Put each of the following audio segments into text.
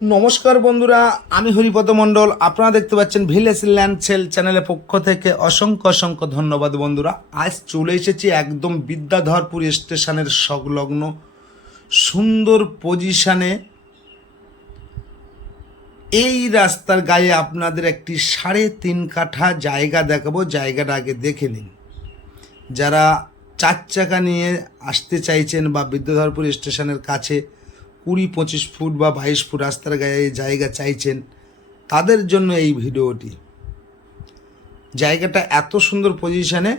নমস্কার বন্ধুরা, আমি হরিপদ মণ্ডল। আপনারা দেখতে পাচ্ছেন ভিলেজ ল্যান্ড সেল চ্যানেলের পক্ষ থেকে অসংখ্য অসংখ্য ধন্যবাদ বন্ধুরা। আজ চলে এসেছি একদম বিদ্যাধরপুর স্টেশনের সংলগ্ন সুন্দর পজিশনে। এই রাস্তার গায়ে আপনাদের একটি 3.5 কাঠা জায়গা দেখাবো। জায়গাটা আগে দেখে নিন। যারা 4 চাকা নিয়ে আসতে চাইছেন বা বিদ্যাধরপুর স্টেশনের কাছে 20-25 ফুট বা 22 ফুট রাস্তার গায়ে জায়গা চাইছেন, তাদের জন্য এই ভিডিওটি। জায়গাটা এত সুন্দর পজিশনে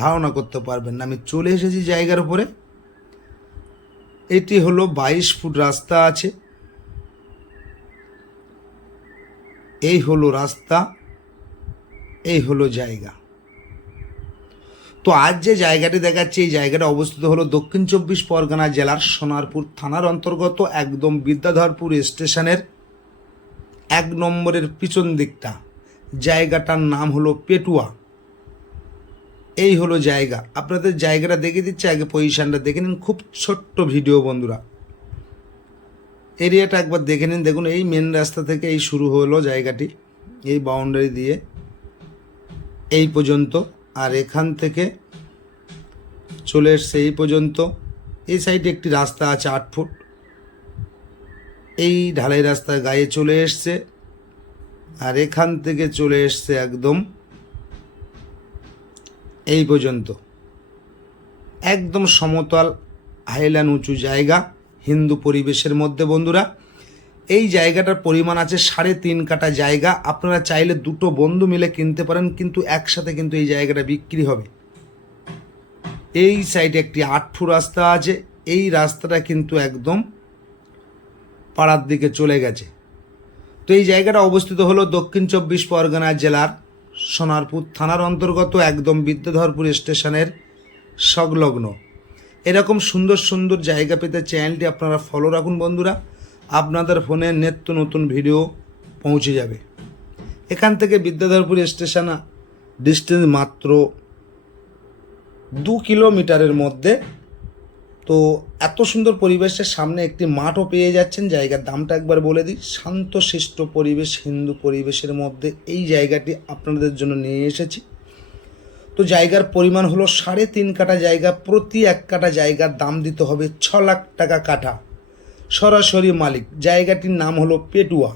ধারণা করতে পারবেন না। আমি চলে এসেছি জায়গার উপরে। এটি হলো 22 ফুট রাস্তা আছে। এই হলো রাস্তা, এই হলো জায়গা। তো আজ যে জায়গাটি দেখাচ্ছি, এই জায়গাটা অবস্থিত হলো দক্ষিণ 24 পরগনা জেলার সোনারপুর থানার অন্তর্গত, একদম বিদ্যাধরপুর স্টেশনের 1 নম্বরের পিছন দিকটা। জায়গাটার নাম হলো পেটুয়া। এই হলো জায়গা। আপনাদের জায়গাটা দেখে দিচ্ছে, আগে পজিশনটা দেখে নিন। খুব ছোট্ট ভিডিও বন্ধুরা, এরিয়াটা একবার দেখে নিন। দেখুন, এই মেন রাস্তা থেকে এই শুরু হলো জায়গাটি, এই বাউন্ডারি দিয়ে এই পর্যন্ত, আর এখান থেকে চলে এসছে এই পর্যন্ত। এই সাইডে একটি রাস্তা আছে 8 ফুট, এই ঢালাই রাস্তার গায়ে চলে এসছে, আর এখান থেকে চলে এসছে একদম এই পর্যন্ত। একদম সমতল হাইল্যান্ড উঁচু জায়গা, হিন্দু পরিবেশের মধ্যে বন্ধুরা। এই জায়গাটার পরিমাণ আছে 3.5 কাঠা জায়গা। আপনারা চাইলে দুটো বন্ধু মিলে কিনতে পারেন, কিন্তু একসাথে কিন্তু এই জায়গাটা বিক্রি হবে। এই সাইডে একটি 8 ফুট রাস্তা আছে। এই রাস্তাটা কিন্তু একদম পাড়ার দিকে চলে গেছে। তো এই জায়গাটা অবস্থিত হলো দক্ষিণ 24 পরগনা জেলার সোনারপুর থানার অন্তর্গত, একদম বিদ্যাধরপুর স্টেশনের সংলগ্ন। এরকম সুন্দর সুন্দর জায়গা পেতে চ্যানেলটি আপনারা ফলো রাখুন বন্ধুরা। আপনাদের ফোনে নিত্য নতুন ভিডিও পৌঁছে যাবে। এখান থেকে বিদ্যাধরপুর স্টেশন ডিস্টেন্স মাত্র 2 কিলোমিটারের মধ্যে। তো এত সুন্দর পরিবেশের সামনে একটি মাঠও পেয়ে যাচ্ছেন। জায়গার দামটা একবার বলে দিই। শান্তশিষ্ট পরিবেশ, হিন্দু পরিবেশের মধ্যে এই জায়গাটি আপনাদের জন্য নিয়ে এসেছি। তো জায়গার পরিমাণ হলো 3.5 কাঠা জায়গা। প্রতি 1 কাঠা জায়গার দাম দিতে হবে 6 লাখ টাকা কাঠা। সরাসরি মালিক। জায়গাটির নাম হলো পেটুয়া।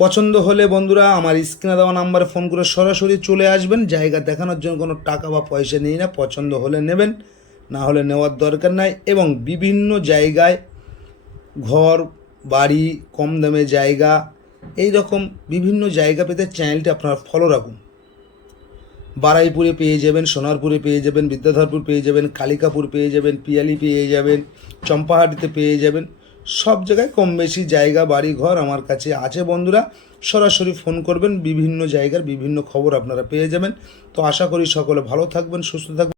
পছন্দ হলে বন্ধুরা আমার স্ক্রিনে দেওয়া নাম্বারে ফোন করে সরাসরি চলে আসবেন। জায়গা দেখানোর জন্য কোনো টাকা বা পয়সা নেই না। পছন্দ হলে নেবেন, না হলে নেওয়ার দরকার নাই। এবং বিভিন্ন জায়গায় ঘর বাড়ি, কম দামে জায়গা, এই রকম বিভিন্ন জায়গা পেতে চ্যানেলটি আপনারা ফলো রাখুন। বারাইপুরে পেয়ে যাবেন, সোনারপুরে পেয়ে যাবেন, বিদ্যাধরপুর পেয়ে যাবেন, কালিকাপুর পেয়ে যাবেন, পিয়ালি পেয়ে যাবেন, চম্পাহাটিতে পেয়ে যাবেন। সব জায়গায় কম বেশি জায়গা বাড়ি ঘর আমার কাছে আছে বন্ধুরা। সরাসরি ফোন করবেন, বিভিন্ন জায়গার বিভিন্ন খবর আপনারা পেয়ে যাবেন। তো আশা করি সকলে ভালো থাকবেন, সুস্থ থাকবেন।